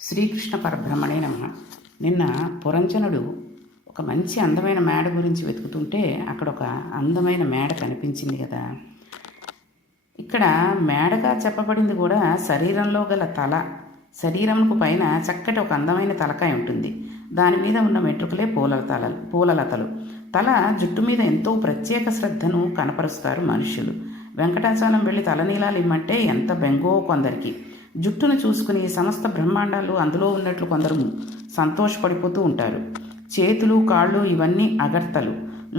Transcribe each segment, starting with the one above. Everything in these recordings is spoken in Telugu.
శ్రీకృష్ణ పరబ్రహ్మణే నమః. నిన్న పురంజనుడు ఒక మంచి అందమైన మేడ గురించి వెతుకుతుంటే అక్కడ ఒక అందమైన మేడ కనిపించింది కదా. ఇక్కడ మేడగా చెప్పబడింది కూడా శరీరంలో గల తల. శరీరంకు పైన చక్కటి ఒక అందమైన తలకాయ ఉంటుంది. దాని మీద ఉన్న వెంట్రుకలే పూలలతలు. తల జుట్టు మీద ఎంతో ప్రత్యేక శ్రద్ధను కనపరుస్తారు మనుష్యులు. వెంకటాచలం వెళ్ళి తలనీలాలు ఇమ్మంటే ఎంత బెంగో కొందరికి. జుట్టును చూసుకుని సమస్త బ్రహ్మాండాలు అందులో ఉన్నట్లు కొందరు సంతోషపడిపోతూ ఉంటారు. చేతులు కాళ్ళు ఇవన్నీ అగర్తలు.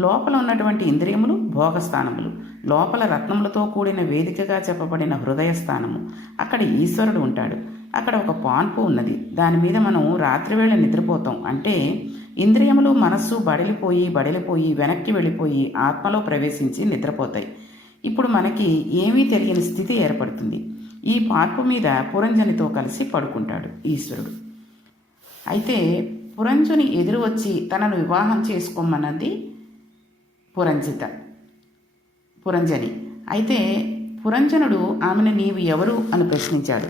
లోపల ఉన్నటువంటి ఇంద్రియములు భోగస్థానములు. లోపల రత్నములతో కూడిన వేదికగా చెప్పబడిన హృదయస్థానము. అక్కడ ఈశ్వరుడు ఉంటాడు. అక్కడ ఒక పాన్పు ఉన్నది. దాని మీద మనం రాత్రివేళ నిద్రపోతాం. అంటే ఇంద్రియములు మనస్సు బడిలిపోయి వెనక్కి వెళ్ళిపోయి ఆత్మలో ప్రవేశించి నిద్రపోతాయి. ఇప్పుడు మనకి ఏమీ తెలియని స్థితి ఏర్పడుతుంది. ఈ పార్పు మీద పురంజనితో కలిసి పడుకుంటాడు ఈశ్వరుడు. అయితే పురంజని ఎదురు వచ్చి తనను వివాహం చేసుకోమన్నది పురంజని. అయితే పురంజనుడు ఆమెను నీవు ఎవరు అని ప్రశ్నించాడు.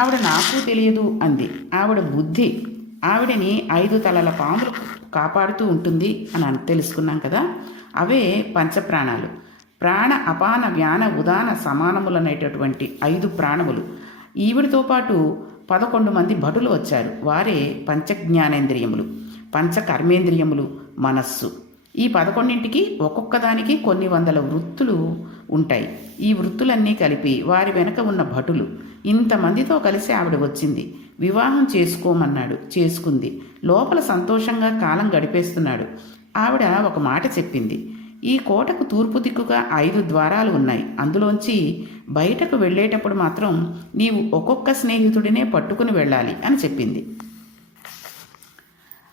ఆవిడ నాకు తెలియదు అంది. ఆవిడ బుద్ధి. ఆవిడని 5 తలల పాములు కాపాడుతూ ఉంటుంది అని తెలుసుకున్నాం కదా. అవే పంచప్రాణాలు. ప్రాణ అపాన వ్యాన ఉదాన సమానములనేటటువంటి 5 ప్రాణములు. ఈవిడితో పాటు 11 మంది భటులు వచ్చారు. వారే పంచజ్ఞానేంద్రియములు, పంచకర్మేంద్రియములు, మనస్సు. ఈ 11ంటికి ఒక్కొక్క దానికి కొన్ని వందల వృత్తులు ఉంటాయి. ఈ వృత్తులన్నీ కలిపి వారి వెనక ఉన్న భటులు. ఇంతమందితో కలిసి ఆవిడ వచ్చింది. వివాహం చేసుకోమన్నాడు. చేసుకుంది. లోపల సంతోషంగా కాలం గడిపేస్తున్నాడు. ఆవిడ ఒక మాట చెప్పింది. ఈ కోటకు తూర్పు దిక్కుగా 5 ద్వారాలు ఉన్నాయి. అందులోంచి బయటకు వెళ్ళేటప్పుడు మాత్రం నీవు ఒక్కొక్క స్నేహితుడినే పట్టుకుని వెళ్ళాలి అని చెప్పింది.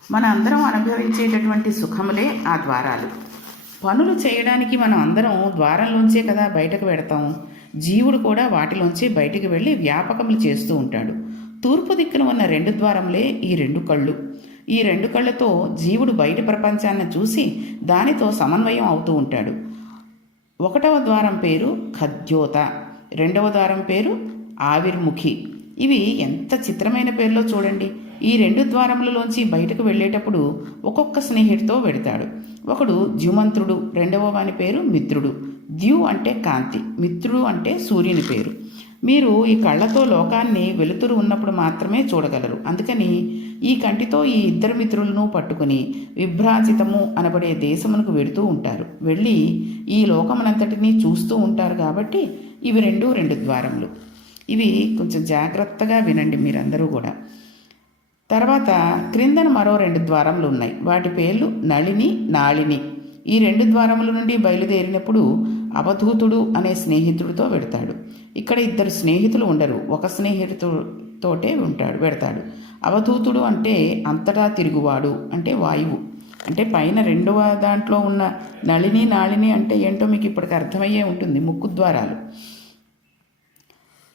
మన అందరం అనుభవించేటటువంటి సుఖములే ఆ ద్వారాలు. పనులు చేయడానికి మనం అందరం ద్వారంలోంచే కదా బయటకు వెడతాం. జీవుడు కూడా వాటిలోంచి బయటికి వెళ్ళి వ్యాపకములు చేస్తూ ఉంటాడు. తూర్పు దిక్కున ఉన్న 2 ద్వారములే ఈ 2 కళ్ళు. ఈ 2 కళ్ళతో జీవుడు బయటి ప్రపంచాన్ని చూసి దానితో సమన్వయం అవుతూ ఉంటాడు. 1వ ద్వారం పేరు ఖద్యోత, 2వ ద్వారం పేరు ఆవిర్ముఖి. ఇవి ఎంత చిత్రమైన పేర్లో చూడండి. ఈ 2 ద్వారములలోంచి బయటకు వెళ్ళేటప్పుడు ఒక్కొక్క స్నేహితుడితో వెడతాడు. ఒకడు ద్యుమంత్రుడు, 2వ వాని పేరు మిత్రుడు. ద్యు అంటే కాంతి, మిత్రుడు అంటే సూర్యుని పేరు. మీరు ఈ కళ్ళతో లోకాన్ని వెలుతురు ఉన్నప్పుడు మాత్రమే చూడగలరు. అందుకని ఈ కంటితో ఈ 2 మిత్రులను పట్టుకుని విభ్రాజితము అనబడే దేశమునకు వెడుతూ ఉంటారు. వెళ్ళి ఈ లోకమునంతటినీ చూస్తూ ఉంటారు. కాబట్టి ఇవి 2 ద్వారములు. ఇవి కొంచెం జాగ్రత్తగా వినండి మీరందరూ కూడా. తర్వాత క్రిందన మరో 2 ద్వారములు ఉన్నాయి. వాటి పేర్లు నళిని, నాళిని. ఈ 2 ద్వారముల నుండి బయలుదేరినప్పుడు అవధూతుడు అనే స్నేహితుడితో వెడతాడు. ఇక్కడ 2 స్నేహితులు ఉండరు. ఒక స్నేహితుడితోటే వెడతాడు. అవధూతుడు అంటే అంతటా తిరుగువాడు, అంటే వాయువు. అంటే పైన 2వ దాంట్లో ఉన్న నళిని, నాళిని అంటే ఏంటో మీకు ఇప్పటికి అర్థమయ్యే ఉంటుంది. ముక్కు ద్వారాలు.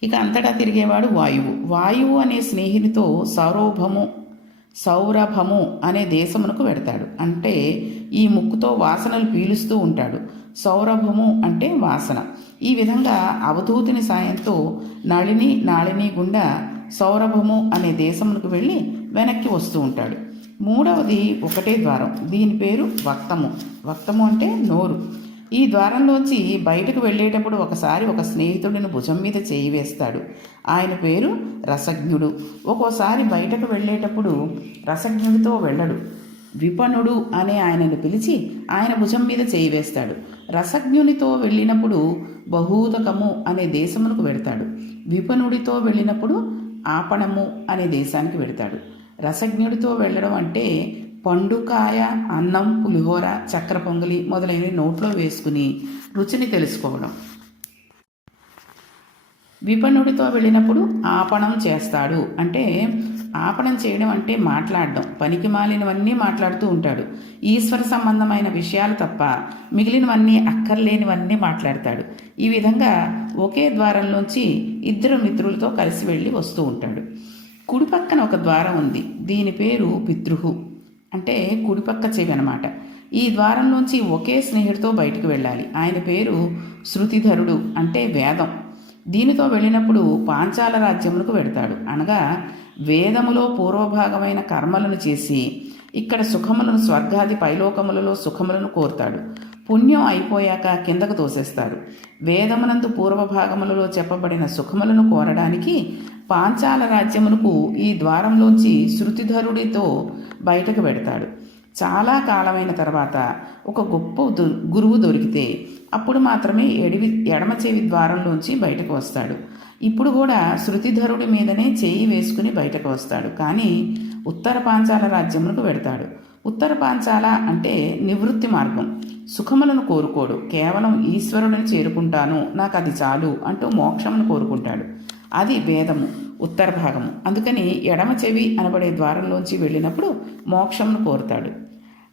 ఇక అంతటా తిరిగేవాడు వాయువు. వాయువు అనే స్నేహితునితో సౌరభము అనే దేశమునకు వెడతాడు. అంటే ఈ ముక్కుతో వాసనలు పీలుస్తూ ఉంటాడు. సౌరభము అంటే వాసన. ఈ విధంగా అవధూతిని సాయంతో నళిని, నాళిని గుండా సౌరభము అనే దేశమునకు వెళ్ళి వెనక్కి వస్తూ ఉంటాడు. 3వది 1 ద్వారం. దీని పేరు వక్తము అంటే నోరు. ఈ ద్వారంలోంచి బయటకు వెళ్ళేటప్పుడు ఒకసారి ఒక స్నేహితుడిని భుజం మీద చేయి వేస్తాడు. ఆయన పేరు రసజ్ఞుడు. ఒక్కోసారి బయటకు వెళ్ళేటప్పుడు రసజ్ఞుడితో వెళ్ళడు. విపణుడు అనే ఆయనను పిలిచి ఆయన భుజం మీద చేయి వేస్తాడు. రసజ్ఞునితో వెళ్ళినప్పుడు బహూదకము అనే దేశమునకు వెడతాడు. విపణుడితో వెళ్ళినప్పుడు ఆపణము అనే దేశానికి వెడతాడు. రసజ్ఞుడితో వెళ్ళడం అంటే పండుకాయ, అన్నం, పులిహోర, చక్కెర పొంగలి మొదలైనవి నోట్లో వేసుకుని రుచిని తెలుసుకోవడం. విపణుడితో వెళ్ళినప్పుడు ఆపణం చేస్తాడు. అంటే ఆపణం చేయడం అంటే మాట్లాడడం. పనికి మాలినవన్నీ మాట్లాడుతూ ఉంటాడు. ఈశ్వర సంబంధమైన విషయాలు తప్ప మిగిలినవన్నీ అక్కర్లేనివన్నీ మాట్లాడతాడు. ఈ విధంగా ఒకే ద్వారంలోంచి 2 మిత్రులతో కలిసి వెళ్ళి వస్తూ ఉంటాడు. కుడి పక్కన ఒక ద్వారం ఉంది. దీని పేరు పితృహు, అంటే కుడిపక్క చెవి అనమాట. ఈ ద్వారంలోంచి ఒకే స్నేహితుడితో బయటకు వెళ్ళాలి. ఆయన పేరు శృతిధరుడు, అంటే వేదం. దీనితో వెళ్ళినప్పుడు పాంచాల రాజ్యములకు వెడతాడు. అనగా వేదములో పూర్వభాగమైన కర్మలను చేసి ఇక్కడ సుఖములను స్వర్గాది పైలోకములలో సుఖములను కోరుతాడు. పుణ్యం అయిపోయాక కిందకు తోసేస్తారు. వేదమునందు పూర్వభాగములలో చెప్పబడిన సుఖములను కోరడానికి పాంచాల రాజ్యమునకు ఈ ద్వారంలోంచి శృతిధరుడితో బయటకు పెడతాడు. చాలా కాలమైన తర్వాత ఒక గొప్ప గురువు దొరికితే అప్పుడు మాత్రమే ఎడమ చెవి ద్వారంలోంచి బయటకు వస్తాడు. ఇప్పుడు కూడా శృతిధరుడి మీదనే చేయి వేసుకుని బయటకు వస్తాడు. కానీ ఉత్తర పాంచాల రాజ్యమునకు వెడతాడు. ఉత్తర పాంచాల అంటే నివృత్తి మార్గం. సుఖములను కోరుకోడు, కేవలం ఈశ్వరుడిని చేరుకుంటాను, నాకు అది చాలు అంటూ మోక్షమును కోరుకుంటాడు. అది వేదము, ఉత్తర భాగము. అందుకని ఎడమ చెవి అనబడే ద్వారంలోంచి వెళ్ళినప్పుడు మోక్షమును కోరుతాడు.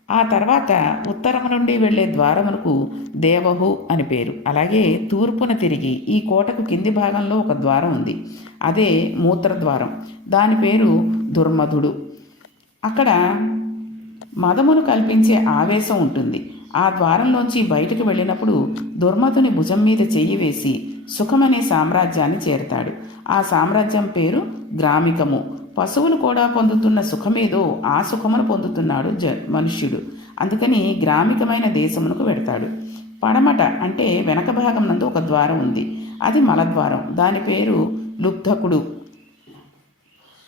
ఆ తర్వాత ఉత్తరము నుండి వెళ్ళే ద్వారమునకు దేవహు అని పేరు. అలాగే తూర్పున తిరిగి ఈ కోటకు కింది భాగంలో ఒక ద్వారం ఉంది. అదే మూత్రద్వారం. దాని పేరు దుర్మధుడు. అక్కడ మదమును కల్పించే ఆవేశం ఉంటుంది. ఆ ద్వారంలోంచి బయటకు వెళ్ళినప్పుడు దుర్మధుని భుజం మీద చెయ్యి వేసి సుఖమనే సామ్రాజ్యాన్ని చేరతాడు. ఆ సామ్రాజ్యం పేరు గ్రామికము. పశువులు కూడా పొందుతున్న సుఖమేదో ఆ సుఖమును పొందుతున్నాడు మనుష్యుడు. అందుకని గ్రామికమైన దేశమునకు వెడతాడు. పడమట అంటే వెనక భాగం నందు ఒక ద్వారం ఉంది. అది మలద్వారం. దాని పేరు లుబ్ధకుడు.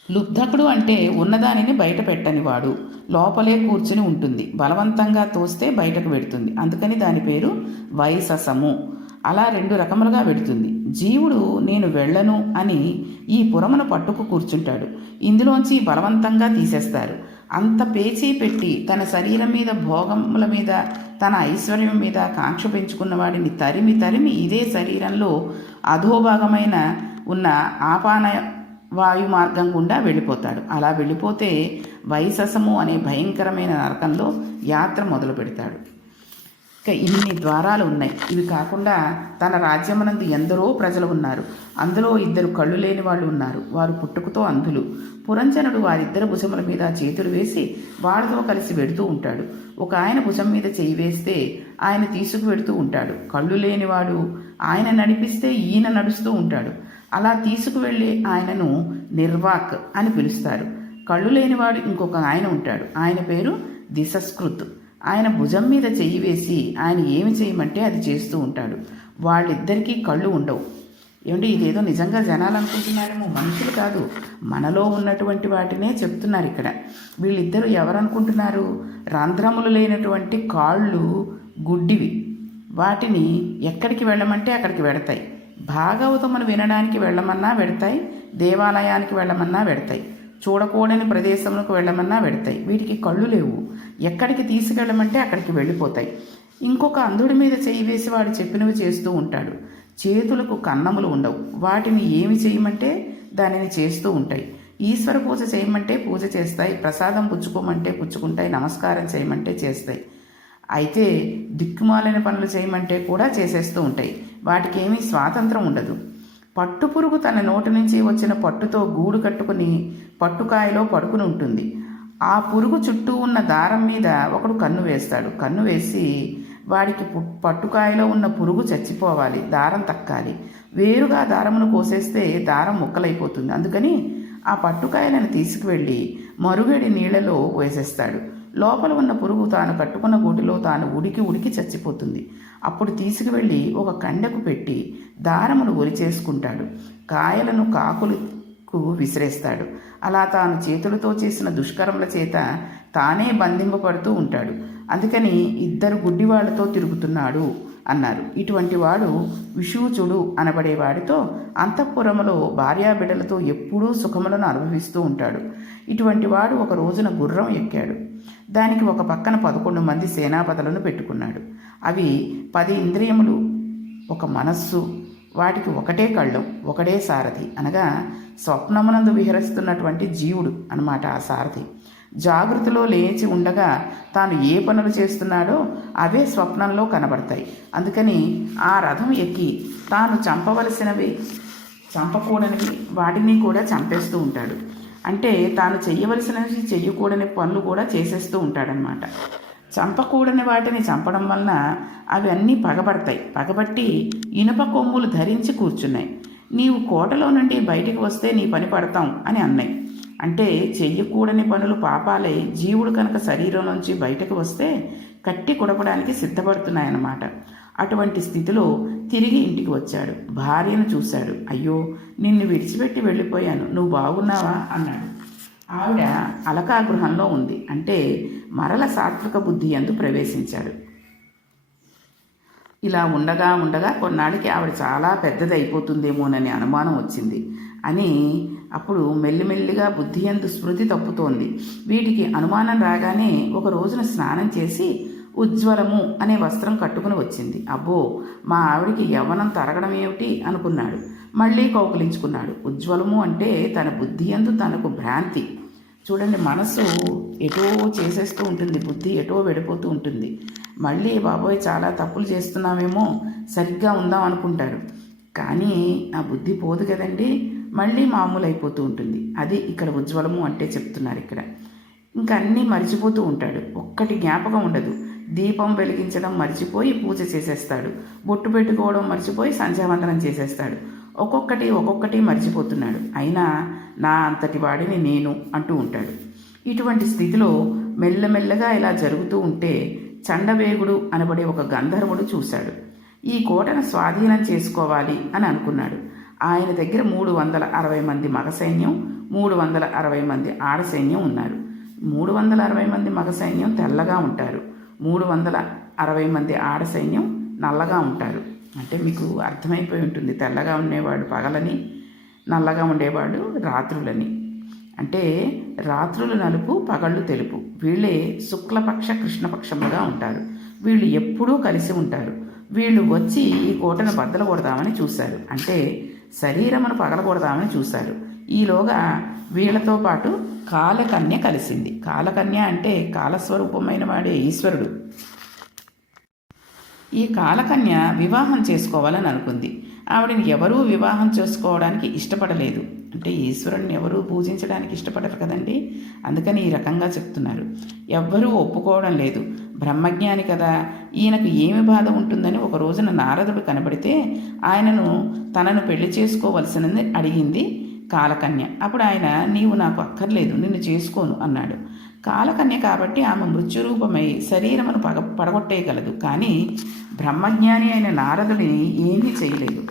లుబ్ధకుడు అంటే ఉన్నదానిని బయట పెట్టనివాడు. లోపలే కూర్చుని ఉంటుంది. బలవంతంగా తోస్తే బయటకు పెడుతుంది. అందుకని దాని పేరు వైససము. అలా 2 రకములుగా పెడుతుంది. జీవుడు నేను వెళ్ళను అని ఈ పురమును పట్టుకు కూర్చుంటాడు. ఇందులోంచి బలవంతంగా తీసేస్తారు. అంత పేచీ పెట్టి తన శరీరం మీద, భోగముల మీద, తన ఐశ్వర్యం మీద కాంక్ష పెంచుకున్న వాడిని తరిమి తరిమి ఇదే శరీరంలో అధోభాగమైన ఉన్న ఆపాన వాయు మార్గం గుండా వెళ్ళిపోతాడు. అలా వెళ్ళిపోతే వైససము అనే భయంకరమైన నరకంలో యాత్ర మొదలు పెడతాడు. ఇక ఇన్ని ద్వారాలు ఉన్నాయి. ఇవి కాకుండా తన రాజ్యమునందు ఎందరో ప్రజలు ఉన్నారు. అందులో 2 కళ్ళు లేని వాళ్ళు ఉన్నారు. వారు పుట్టుకతో అంధులు. పురంజనుడు వారిద్దరి భుజముల మీద చేతులు వేసి వాళ్ళతో కలిసి వెడుతూ ఉంటాడు. ఒక ఆయన భుజం మీద చేయి వేస్తే ఆయన తీసుకువెడుతూ ఉంటాడు. కళ్ళు లేనివాడు ఆయన నడిపిస్తే ఈయన నడుస్తూ ఉంటాడు. అలా తీసుకువెళ్ళి ఆయనను నిర్వాక్ అని పిలుస్తారు. కళ్ళు లేనివాడు ఇంకొక ఆయన ఉంటాడు. ఆయన పేరు దిశస్కృత్. ఆయన భుజం మీద చెయ్యి వేసి ఆయన ఏమి చేయమంటే అది చేస్తూ ఉంటాడు. వాళ్ళిద్దరికీ కళ్ళు ఉండవు. ఏమంటే ఇదేదో నిజంగా జనాలు అనుకుంటున్నారేమో, మనుషులు కాదు, మనలో ఉన్నటువంటి వాటినే చెప్తున్నారు ఇక్కడ. వీళ్ళిద్దరూ ఎవరనుకుంటున్నారు? రంధ్రములు లేనటువంటి కాళ్ళు గుడ్డివి. వాటిని ఎక్కడికి వెళ్ళమంటే అక్కడికి వెడతాయి. భాగవతమును వినడానికి వెళ్ళమన్నా వెడతాయి, దేవాలయానికి వెళ్ళమన్నా వెడతాయి, చూడకూడని ప్రదేశములకు వెళ్ళమన్నా వెడతాయి. వీటికి కళ్ళు లేవు. ఎక్కడికి తీసుకెళ్ళమంటే అక్కడికి వెళ్ళిపోతాయి. ఇంకొక అంధుడి మీద చేయి వేసి వాడు చెప్పినవి చేస్తూ ఉంటాడు. చేతులకు కన్నములు ఉండవు. వాటిని ఏమి చేయమంటే దానిని చేస్తూ ఉంటాయి. ఈశ్వర పూజ చేయమంటే పూజ చేస్తాయి, ప్రసాదం పుచ్చుకోమంటే పుచ్చుకుంటాయి, నమస్కారం చేయమంటే చేస్తాయి. అయితే దిక్కుమాలిన పనులు చేయమంటే కూడా చేసేస్తూ ఉంటాయి. వాటికి ఏమీ స్వాతంత్రం ఉండదు. పట్టుపురుగు తన నోటి నుంచి వచ్చిన పట్టుతో గూడు కట్టుకుని పట్టుకాయలో పడుకుని ఉంటుంది. ఆ పురుగు చుట్టూ ఉన్న దారం మీద ఒకడు కన్ను వేస్తాడు. కన్ను వేసి వాడికి పట్టుకాయలో ఉన్న పురుగు చచ్చిపోవాలి, దారం తక్కాలి. వేరుగా దారమును కోసేస్తే దారం ముక్కలైపోతుంది. అందుకని ఆ పట్టుకాయలను తీసుకువెళ్ళి మరుగడి నీళ్లలో వేసేస్తాడు. లోపల ఉన్న పురుగు తాను కట్టుకున్న గూటిలో తాను ఉడికి చచ్చిపోతుంది. అప్పుడు తీసుకువెళ్ళి ఒక కండకు పెట్టి దారమును ఒలిచేసుకుంటాడు. కాయలను కాకులకు విసిరేస్తాడు. అలా తాను చేతులతో చేసిన దుష్కరముల చేత తానే బంధింపబడుతూ ఉంటాడు. అందుకని 2 గుడ్డివాళ్లతో తిరుగుతున్నాడు అన్నారు. ఇటువంటి వాడు విషూచుడు అనబడేవాడితో అంతఃపురములో భార్యాబిడ్డలతో ఎప్పుడూ సుఖములను అనుభవిస్తూ ఉంటాడు. ఇటువంటి వాడు ఒక రోజున గుర్రం ఎక్కాడు. దానికి ఒక పక్కన 11 మంది సేనాపతులను పెట్టుకున్నాడు. అవి 10 ఇంద్రియములు, ఒక మనస్సు, వాటికి ఒకటే కళ్ళం, ఒకడే సారథి. అనగా స్వప్నమునందు విహరిస్తున్నటువంటి జీవుడు అన్నమాట ఆ సారథి. జాగృతిలో లేచి ఉండగా తాను ఏ పనులు చేస్తున్నాడో అవే స్వప్నంలో కనబడతాయి. అందుకని ఆ రథం ఎక్కి తాను చంపవలసినవి, చంపకూడనివి వాటిని కూడా చంపేస్తూ ఉంటాడు. అంటే తాను చెయ్యవలసినవి, చెయ్యకూడని పనులు కూడా చేసేస్తూ ఉంటాడనమాట. చంపకూడని వాటిని చంపడం వలన అవి అన్నీ పగబడతాయి. పగబట్టి ఇనుప కొమ్ములు ధరించి కూర్చున్నాయి. నీవు కోటలో నుండి బయటికి వస్తే నీ పని పడతాం అని అన్నాయి. అంటే చెయ్యకూడని పనులు పాపాలై జీవుడు కనుక శరీరం నుంచి బయటకు వస్తే కట్టి కొడపడానికి సిద్ధపడుతున్నాయన్నమాట. అటువంటి స్థితిలో తిరిగి ఇంటికి వచ్చాడు. భార్యను చూశాడు. అయ్యో, నిన్ను విడిచిపెట్టి వెళ్ళిపోయాను, నువ్వు బాగున్నావా అన్నాడు. ఆవిడ అలకా గృహంలో ఉంది. అంటే మరల సాత్విక బుద్ధి యందు ప్రవేశించాడు. ఇలా ఉండగా ఉండగా కొన్నాళ్ళకి ఆవిడ చాలా పెద్దదైపోతుందేమోనని అనుమానం వచ్చింది అని అప్పుడు మెల్లిమెల్లిగా బుద్ధి యందు స్మృతి తప్పుతోంది. వీటికి అనుమానం రాగానే ఒక రోజున స్నానం చేసి ఉజ్వలము అనే వస్త్రం కట్టుకుని వచ్చింది. అబ్బో, మా ఆవిడికి యవ్వనం తరగడం ఏమిటి అనుకున్నాడు. మళ్ళీ కౌగిలించుకున్నాడు. ఉజ్వలము అంటే తన బుద్ధి యందు తనకు భ్రాంతి. చూడండి, మనసు ఎటో చేసేస్తూ ఉంటుంది, బుద్ధి ఎటో వెళ్ళిపోతూ ఉంటుంది. మళ్ళీ బాబోయ్ చాలా తప్పులు చేస్తున్నామేమో, సరిగ్గా ఉందాం అనుకుంటాడు. కానీ ఆ బుద్ధి పోదు కదండి, మళ్ళీ మామూలు అయిపోతూ ఉంటుంది. అది ఇక్కడ ఉజ్వలము అంటే చెప్తున్నారు ఇక్కడ. ఇంకా అన్నీ మర్చిపోతూ ఉంటాడు, ఒక్కటి జ్ఞాపకం ఉండదు. దీపం వెలిగించడం మర్చిపోయి పూజ చేసేస్తాడు, బొట్టు పెట్టుకోవడం మర్చిపోయి సంధ్యావందనం చేసేస్తాడు. ఒక్కొక్కటి మర్చిపోతున్నాడు. అయినా నా అంతటి వాడిని నేను అంటూ ఉంటాడు. ఇటువంటి స్థితిలో మెల్లమెల్లగా ఇలా జరుగుతూ ఉంటే చండవేగుడు అనబడే ఒక గంధర్వుడు చూశాడు. ఈ కోటను స్వాధీనం చేసుకోవాలి అని అనుకున్నాడు. ఆయన దగ్గర 360 మంది మగ సైన్యం, 360 మంది ఆడ సైన్యం ఉన్నారు. 360 మంది మగ సైన్యం తెల్లగా ఉంటారు, 360 మంది ఆడ సైన్యం నల్లగా ఉంటారు. అంటే మీకు అర్థమైపోయి ఉంటుంది, తెల్లగా ఉండేవాడు పగలని, నల్లగా ఉండేవాడు రాత్రులని. అంటే రాత్రులు నలుపు, పగళ్ళు తెలుపు. వీళ్ళే శుక్లపక్ష కృష్ణపక్షములుగా ఉంటారు. వీళ్ళు ఎప్పుడూ కలిసి ఉంటారు. వీళ్ళు వచ్చి ఈ కోటను బద్దలు కొడదామని చూశారు. అంటే శరీరమును పగలగొడదామని చూశారు. ఈలోగా వీళ్ళతో పాటు కాలకన్య కలిసింది. కాలకన్య అంటే కాలస్వరూపమైన వాడే ఈశ్వరుడు. ఈ కాలకన్య వివాహం చేసుకోవాలని అనుకుంది. ఆవిడని ఎవరూ వివాహం చేసుకోవడానికి ఇష్టపడలేదు. అంటే ఈశ్వరుని ఎవరూ పూజించడానికి ఇష్టపడరు కదండి, అందుకని ఈ రకంగా చెప్తున్నారు. ఎవ్వరూ ఒప్పుకోవడం లేదు. బ్రహ్మజ్ఞాని కదా, ఈయనకు ఏమి బాధ ఉంటుందని ఒక రోజున నారదుడు కనబడితే ఆయనను తనను పెళ్లి చేసుకోవలసినది అడిగింది కాలకన్య. అప్పుడు ఆయన, నీవు నాకు అక్కర్లేదు, నిన్ను చేసుకోను అన్నాడు. కాలకన్య కాబట్టి ఆమె మృత్యురూపమై శరీరమును పడగొట్టేయగలదు, కానీ బ్రహ్మజ్ఞాని అయిన నారదుడిని ఏమీ చేయలేదు.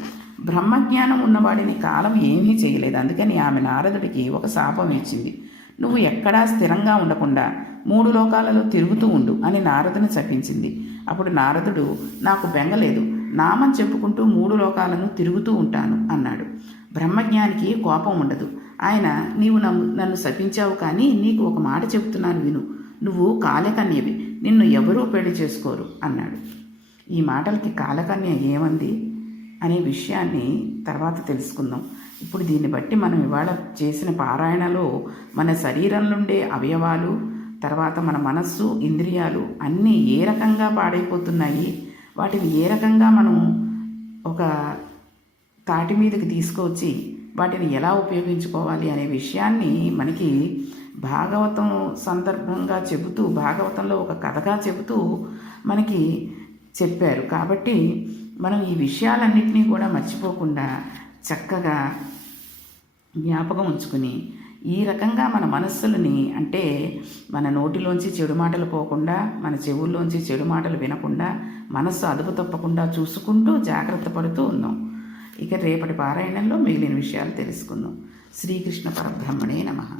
బ్రహ్మజ్ఞానం ఉన్నవాడిని కాలం ఏమీ చేయలేదు. అందుకని ఆమె నారదుడికి ఒక శాపం ఇచ్చింది. నువ్వు ఎక్కడా స్థిరంగా ఉండకుండా 3 లోకాలలో తిరుగుతూ ఉండు అని నారదుని శపించింది. అప్పుడు నారదుడు, నాకు బెంగలేదు, నామం చెప్పుకుంటూ 3 లోకాలను తిరుగుతూ ఉంటాను అన్నాడు. బ్రహ్మజ్ఞానికి కోపం ఉండదు. ఆయన, నీవు నన్ను శపించావు, కానీ నీకు ఒక మాట చెబుతున్నాను విను. నువ్వు కాలకన్యవి, నిన్ను ఎవరూ పెళ్లి చేసుకోరు అన్నాడు. ఈ మాటలకి కాలకన్య ఏమంది అనే విషయాన్ని తర్వాత తెలుసుకుందాం. ఇప్పుడు దీన్ని బట్టి మనం ఇవాళ చేసిన పారాయణలో మన శరీరంలోండే అవయవాలు, తర్వాత మన మనస్సు, ఇంద్రియాలు అన్నీ ఏ రకంగా పాడైపోతున్నాయి, వాటిని ఏ రకంగా మనం ఒక తాటి మీదకి తీసుకొచ్చి వాటిని ఎలా ఉపయోగించుకోవాలి అనే విషయాన్ని మనకి భాగవతం సందర్భంగా చెబుతూ, భాగవతంలో ఒక కథగా చెబుతూ మనకి చెప్పారు. కాబట్టి మనం ఈ విషయాలన్నింటినీ కూడా మర్చిపోకుండా చక్కగా జ్ఞాపకం ఉంచుకుని ఈ రకంగా మన మనస్సులని, అంటే మన నోటిలోంచి చెడు మాటలు పోకుండా, మన చెవుల్లోంచి చెడు మాటలు వినకుండా, మనస్సు అదుపు తప్పకుండా చూసుకుంటూ జాగ్రత్త పడుతూ ఉందాం. ఇక రేపటి పారాయణంలో మిగిలిన విషయాలు తెలుసుకుందాం. శ్రీకృష్ణ పరబ్రహ్మణే నమః.